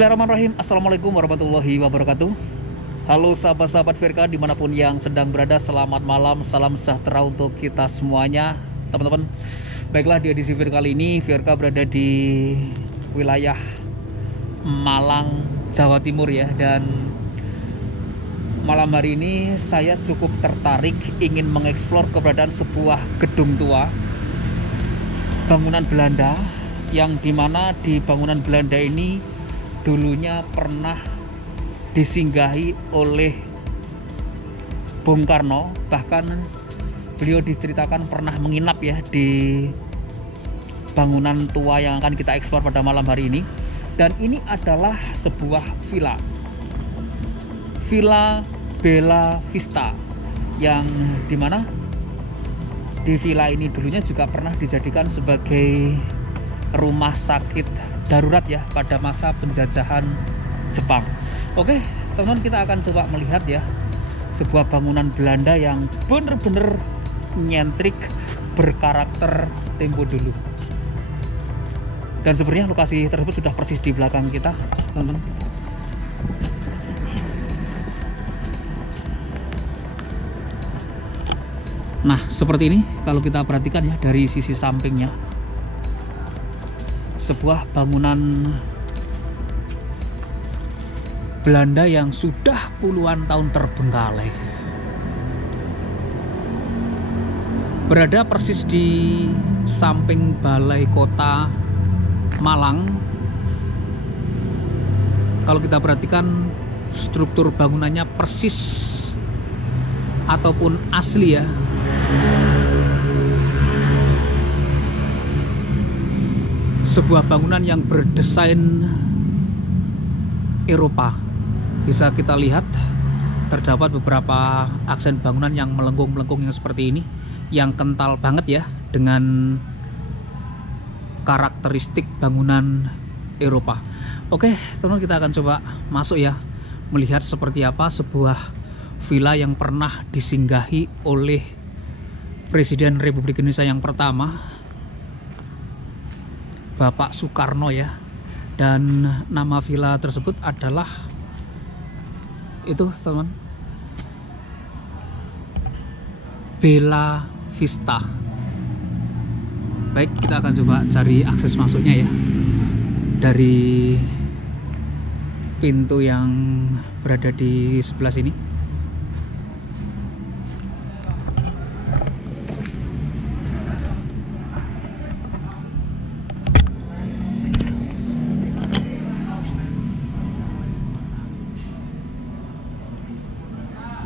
Bismillahirrahmanirrahim. Assalamualaikum warahmatullahi wabarakatuh. Halo sahabat-sahabat Virka dimanapun yang sedang berada, selamat malam, salam sejahtera untuk kita semuanya teman-teman. Baiklah, di edisi Virka kali ini Virka berada di wilayah Malang, Jawa Timur ya. Dan malam hari ini saya cukup tertarik ingin mengeksplor keberadaan sebuah gedung tua bangunan Belanda, yang dimana di bangunan Belanda ini dulunya pernah disinggahi oleh Bung Karno. Bahkan beliau diceritakan pernah menginap ya di bangunan tua yang akan kita eksplor pada malam hari ini. Dan ini adalah sebuah villa Bella Vista, yang dimana di villa ini dulunya juga pernah dijadikan sebagai rumah sakit darurat ya pada masa penjajahan Jepang. Oke teman-teman, kita akan coba melihat ya sebuah bangunan Belanda yang bener-bener nyentrik, berkarakter tempo dulu. Dan sebenarnya lokasi tersebut sudah persis di belakang kita teman-teman. Nah seperti ini kalau kita perhatikan ya dari sisi sampingnya, sebuah bangunan Belanda yang sudah puluhan tahun terbengkalai, berada persis di samping balai kota Malang. Kalau kita perhatikan struktur bangunannya persis ataupun asli ya sebuah bangunan yang berdesain Eropa. Bisa kita lihat terdapat beberapa aksen bangunan yang melengkung-melengkung yang seperti ini, yang kental banget ya dengan karakteristik bangunan Eropa. Oke teman-teman, kita akan coba masuk ya, melihat seperti apa sebuah villa yang pernah disinggahi oleh Presiden Republik Indonesia yang pertama, Bapak Soekarno ya. Dan nama villa tersebut adalah itu teman, Bella Vista. Baik, kita akan coba cari akses masuknya ya dari pintu yang berada di sebelah sini.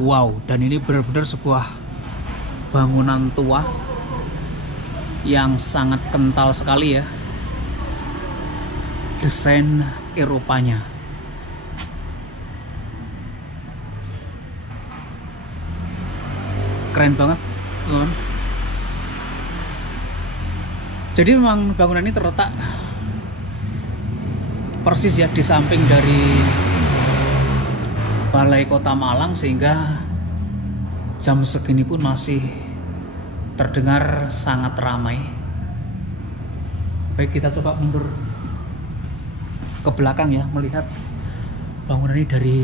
Wow, dan ini benar-benar sebuah bangunan tua yang sangat kental sekali ya desain Eropanya. Keren banget teman. Jadi memang bangunan ini terletak persis ya di samping dari Balai Kota Malang, sehingga jam segini pun masih terdengar sangat ramai. Baik, kita coba mundur ke belakang ya, melihat bangunan ini dari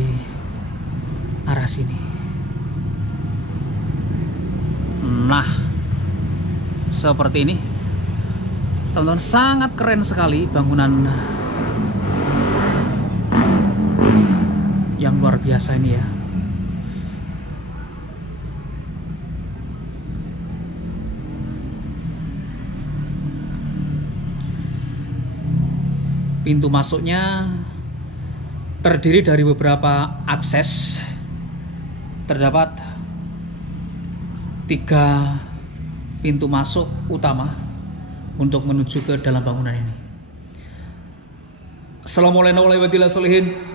arah sini. Nah seperti ini teman-teman, sangat keren sekali bangunan yang luar biasa ini ya. Pintu masuknya terdiri dari beberapa akses. Terdapat 3 pintu masuk utama untuk menuju ke dalam bangunan ini. Assalamualaikum warahmatullahi wabarakatuh.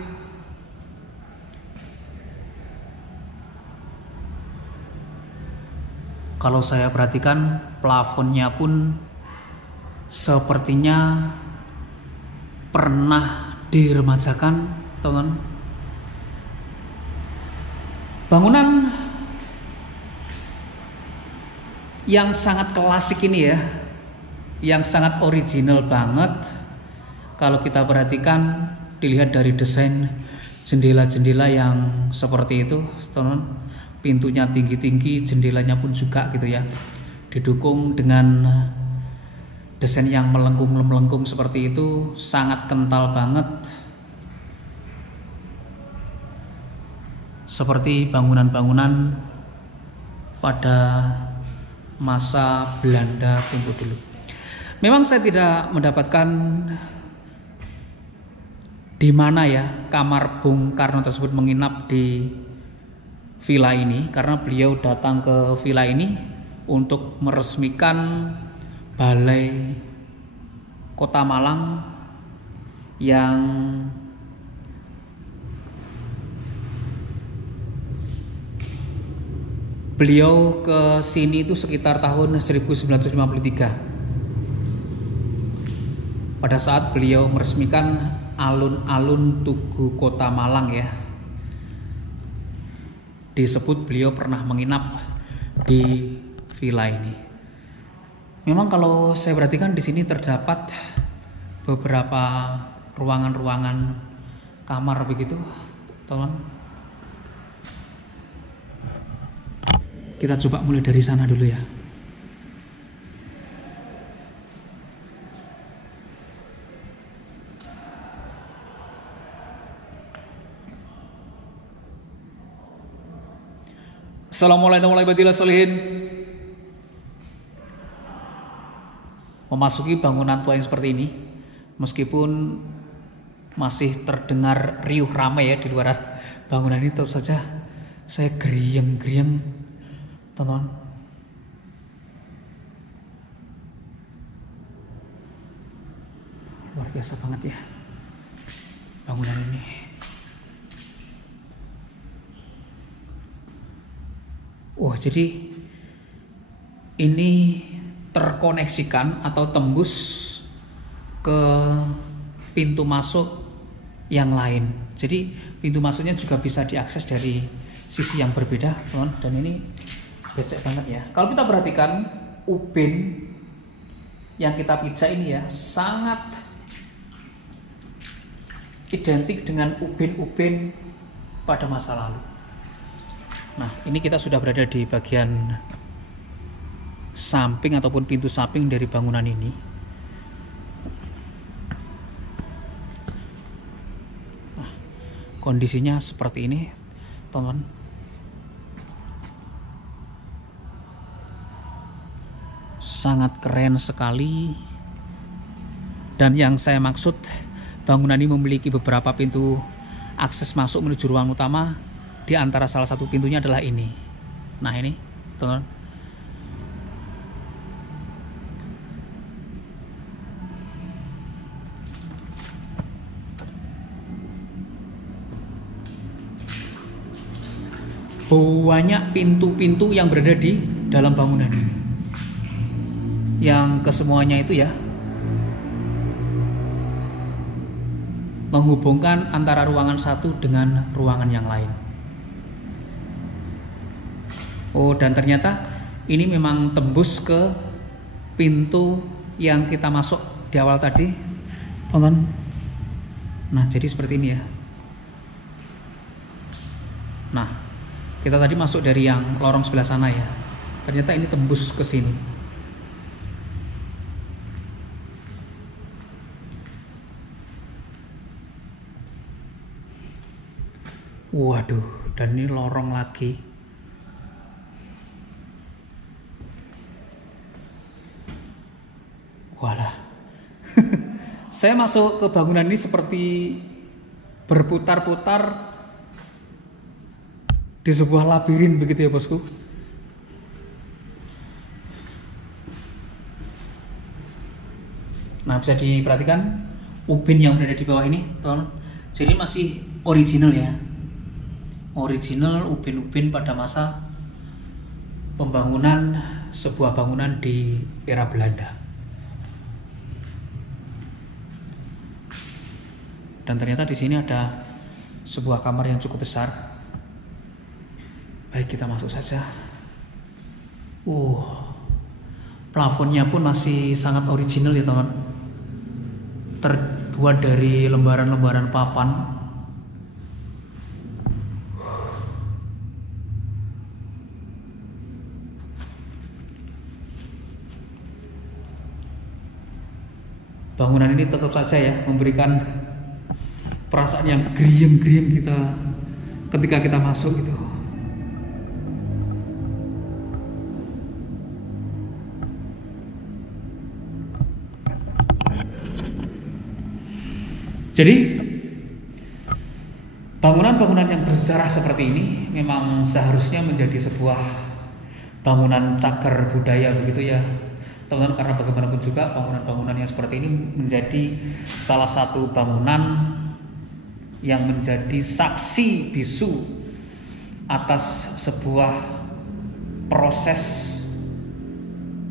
Kalau saya perhatikan plafonnya pun sepertinya pernah diremajakan teman. Bangunan yang sangat klasik ini ya, yang sangat original banget. Kalau kita perhatikan dilihat dari desain jendela-jendela yang seperti itu, teman-teman. Pintunya tinggi-tinggi, jendelanya pun juga gitu ya. Didukung dengan desain yang melengkung-melengkung seperti itu, sangat kental banget. Seperti bangunan-bangunan pada masa Belanda tempo dulu. Memang saya tidak mendapatkan di mana ya kamar Bung Karno tersebut menginap di villa ini, karena beliau datang ke villa ini untuk meresmikan Balai Kota Malang yang beliau ke sini itu sekitar tahun 1953. Pada saat beliau meresmikan alun-alun Tugu Kota Malang ya. Disebut beliau pernah menginap di villa ini. Memang kalau saya perhatikan di sini terdapat beberapa ruangan-ruangan kamar begitu, teman. Kita coba mulai dari sana dulu ya. Assalamualaikum warahmatullahi wabarakatuh. Memasuki bangunan tua yang seperti ini, meskipun masih terdengar riuh ramai ya di luar bangunan ini, tetap saja saya geriang-geriang, teman. Luar biasa banget ya bangunan ini. Wah, jadi ini terkoneksikan atau tembus ke pintu masuk yang lain. Jadi pintu masuknya juga bisa diakses dari sisi yang berbeda, teman. Dan ini becek banget ya. Kalau kita perhatikan ubin yang kita pijak ini ya, sangat identik dengan ubin-ubin pada masa lalu. Nah, ini kita sudah berada di bagian samping ataupun pintu samping dari bangunan ini. Nah, kondisinya seperti ini, teman. Sangat keren sekali. Dan yang saya maksud, bangunan ini memiliki beberapa pintu akses masuk menuju ruang utama. Di antara salah satu pintunya adalah ini. Nah, ini, teman. Banyak pintu-pintu yang berada di dalam bangunan ini, yang kesemuanya itu ya menghubungkan antara ruangan satu dengan ruangan yang lain. Oh, dan ternyata ini memang tembus ke pintu yang kita masuk di awal tadi, teman. Nah, jadi seperti ini ya. Nah, kita tadi masuk dari yang lorong sebelah sana ya. Ternyata ini tembus ke sini. Waduh, dan ini lorong lagi. Walah. Saya masuk ke bangunan ini seperti berputar-putar di sebuah labirin begitu ya, bosku. Nah, bisa diperhatikan ubin yang berada di bawah ini, teman. Jadi masih original ya. Original ubin-ubin pada masa pembangunan sebuah bangunan di era Belanda. Dan ternyata di sini ada sebuah kamar yang cukup besar. Baik, kita masuk saja. Plafonnya pun masih sangat original ya, teman. terbuat dari lembaran-lembaran papan. Bangunan ini tetap saja ya memberikan perasaan yang geriang-geriang kita ketika kita masuk gitu. Jadi bangunan-bangunan yang bersejarah seperti ini memang seharusnya menjadi sebuah bangunan cagar budaya begitu ya teman-teman, karena bagaimanapun juga bangunan-bangunan yang seperti ini menjadi salah satu bangunan yang menjadi saksi bisu atas sebuah proses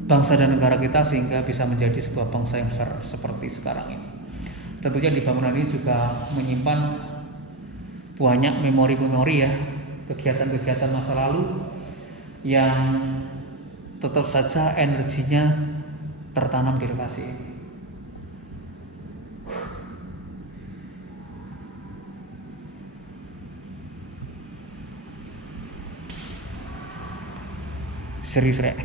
bangsa dan negara kita sehingga bisa menjadi sebuah bangsa yang besar seperti sekarang ini. Tentunya di bangunan ini juga menyimpan banyak memori-memori ya, kegiatan-kegiatan masa lalu yang tetap saja energinya tertanam di lokasi ini. Serius rek.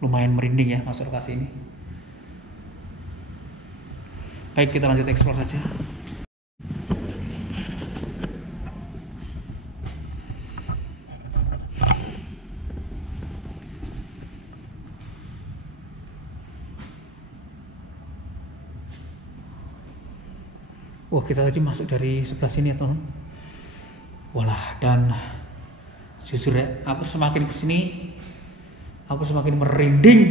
Lumayan merinding ya masuk lokasi ini. Baik, kita lanjut eksplor saja. Wah, kita tadi masuk dari sebelah sini ya teman. Walah, dan jujur ya, aku semakin kesini aku semakin merinding.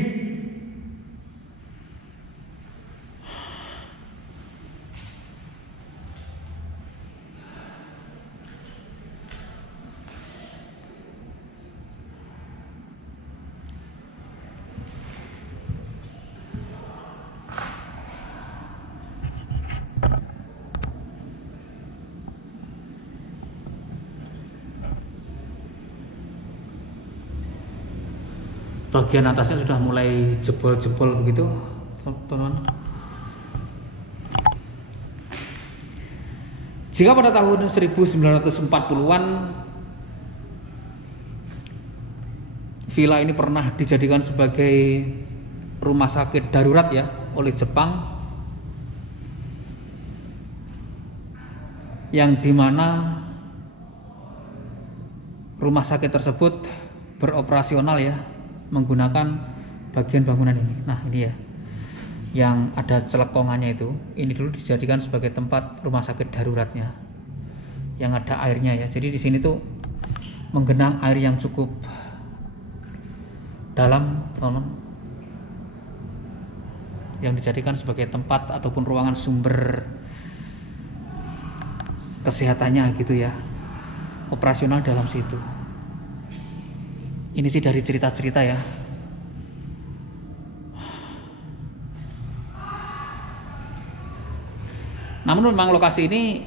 Bagian atasnya sudah mulai jebol-jebol begitu, teman-teman. Jika pada tahun 1940-an villa ini pernah dijadikan sebagai rumah sakit darurat ya oleh Jepang, yang dimana rumah sakit tersebut beroperasional ya menggunakan bagian bangunan ini. Nah ini ya, yang ada celekongannya itu, ini dulu dijadikan sebagai tempat rumah sakit daruratnya, yang ada airnya ya. Jadi di sini tuh menggenang air yang cukup dalam, teman-teman, yang dijadikan sebagai tempat ataupun ruangan sumber kesehatannya gitu ya, operasional dalam situ. Ini sih dari cerita-cerita ya. Namun memang lokasi ini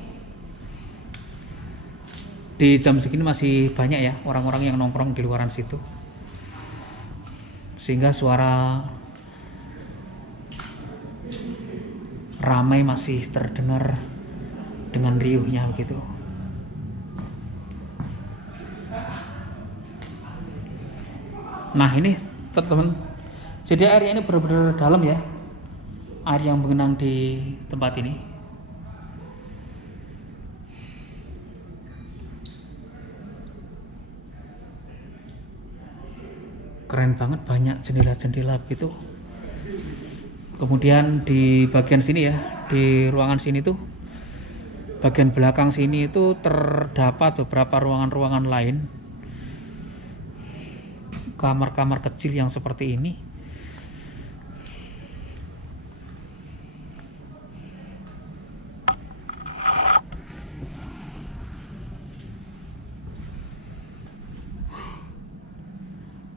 di jam segini masih banyak ya orang-orang yang nongkrong di luaran situ, sehingga suara ramai masih terdengar dengan riuhnya begitu. Nah ini teman-teman, jadi airnya ini benar-benar dalam ya, air yang mengenang di tempat ini. Keren banget, banyak jendela-jendela begitu. Kemudian di bagian sini ya, di ruangan sini tuh, bagian belakang sini itu terdapat beberapa ruangan-ruangan lain, kamar-kamar kecil yang seperti ini.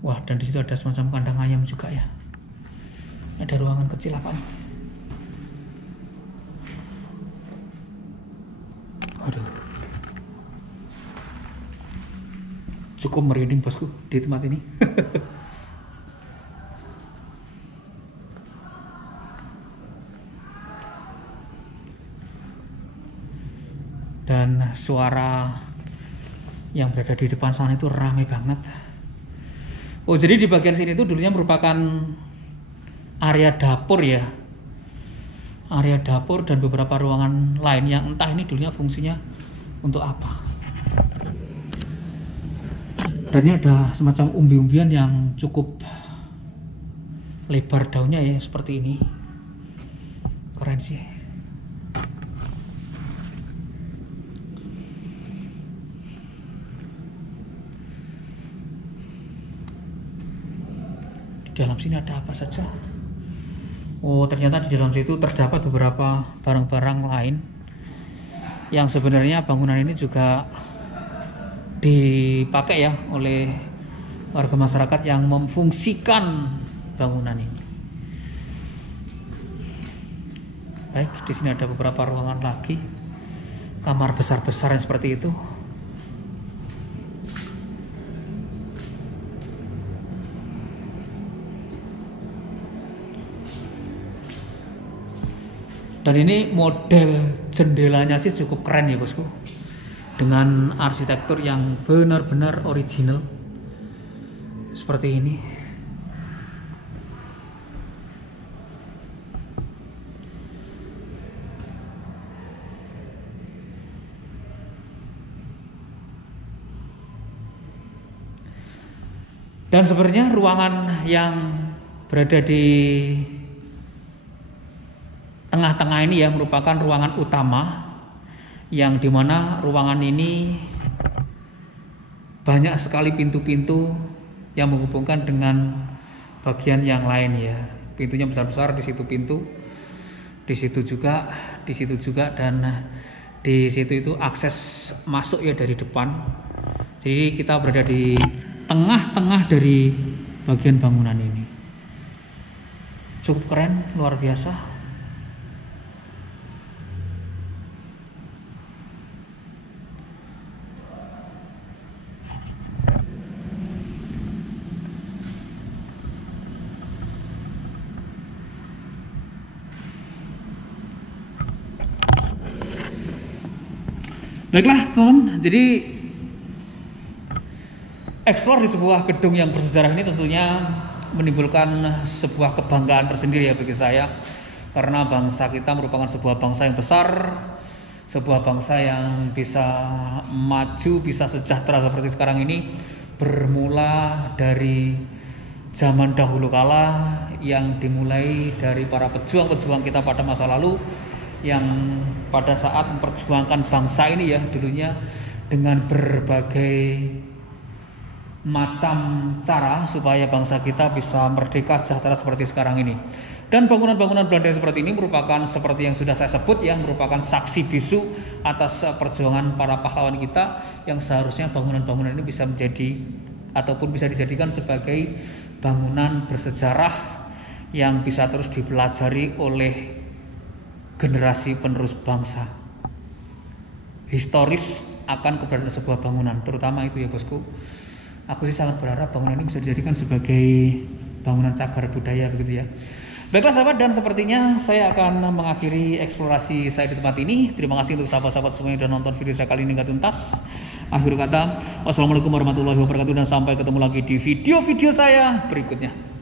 Wah, dan di situ ada semacam kandang ayam juga ya. Ada ruangan kecil apa nih? Aduh. Cukup merinding bosku di tempat ini. Dan suara yang berada di depan sana itu ramai banget. Oh, jadi di bagian sini itu dulunya merupakan area dapur ya. Area dapur dan beberapa ruangan lain yang entah ini dulunya fungsinya untuk apa. Dan ini ada semacam umbi-umbian yang cukup lebar daunnya ya, seperti ini. Keren sih. Di dalam sini ada apa saja? Oh, ternyata di dalam situ terdapat beberapa barang-barang lain yang sebenarnya bangunan ini juga dipakai ya oleh warga masyarakat yang memfungsikan bangunan ini. Baik, di sini ada beberapa ruangan lagi, kamar besar-besar yang seperti itu. Dan ini model jendelanya sih cukup keren ya bosku, dengan arsitektur yang benar-benar original seperti ini. Dan sebenarnya ruangan yang berada di tengah-tengah ini ya merupakan ruangan utama, yang dimana ruangan ini banyak sekali pintu-pintu yang menghubungkan dengan bagian yang lain ya. Pintunya besar-besar, di situ pintu, di situ juga, dan di situ itu akses masuk ya dari depan. Jadi kita berada di tengah-tengah dari bagian bangunan ini. Cukup keren, luar biasa. Baiklah teman, jadi eksplor di sebuah gedung yang bersejarah ini tentunya menimbulkan sebuah kebanggaan tersendiri ya bagi saya, karena bangsa kita merupakan sebuah bangsa yang besar, sebuah bangsa yang bisa maju, bisa sejahtera seperti sekarang ini, bermula dari zaman dahulu kala, yang dimulai dari para pejuang-pejuang kita pada masa lalu, yang pada saat memperjuangkan bangsa ini ya dulunya dengan berbagai macam cara supaya bangsa kita bisa merdeka sejahtera seperti sekarang ini. Dan bangunan-bangunan Belanda seperti ini merupakan seperti yang sudah saya sebut ya, merupakan saksi bisu atas perjuangan para pahlawan kita, yang seharusnya bangunan-bangunan ini bisa menjadi ataupun bisa dijadikan sebagai bangunan bersejarah yang bisa terus dipelajari oleh generasi penerus bangsa. Historis akan keberadaan sebuah bangunan, terutama itu ya bosku. Aku sih sangat berharap bangunan ini bisa dijadikan sebagai bangunan cagar budaya begitu ya. Baiklah sahabat, dan sepertinya saya akan mengakhiri eksplorasi saya di tempat ini. Terima kasih untuk sahabat-sahabat semua yang sudah nonton video saya kali ini hingga tuntas. Akhir kata, wassalamualaikum warahmatullahi wabarakatuh, dan sampai ketemu lagi di video-video saya berikutnya.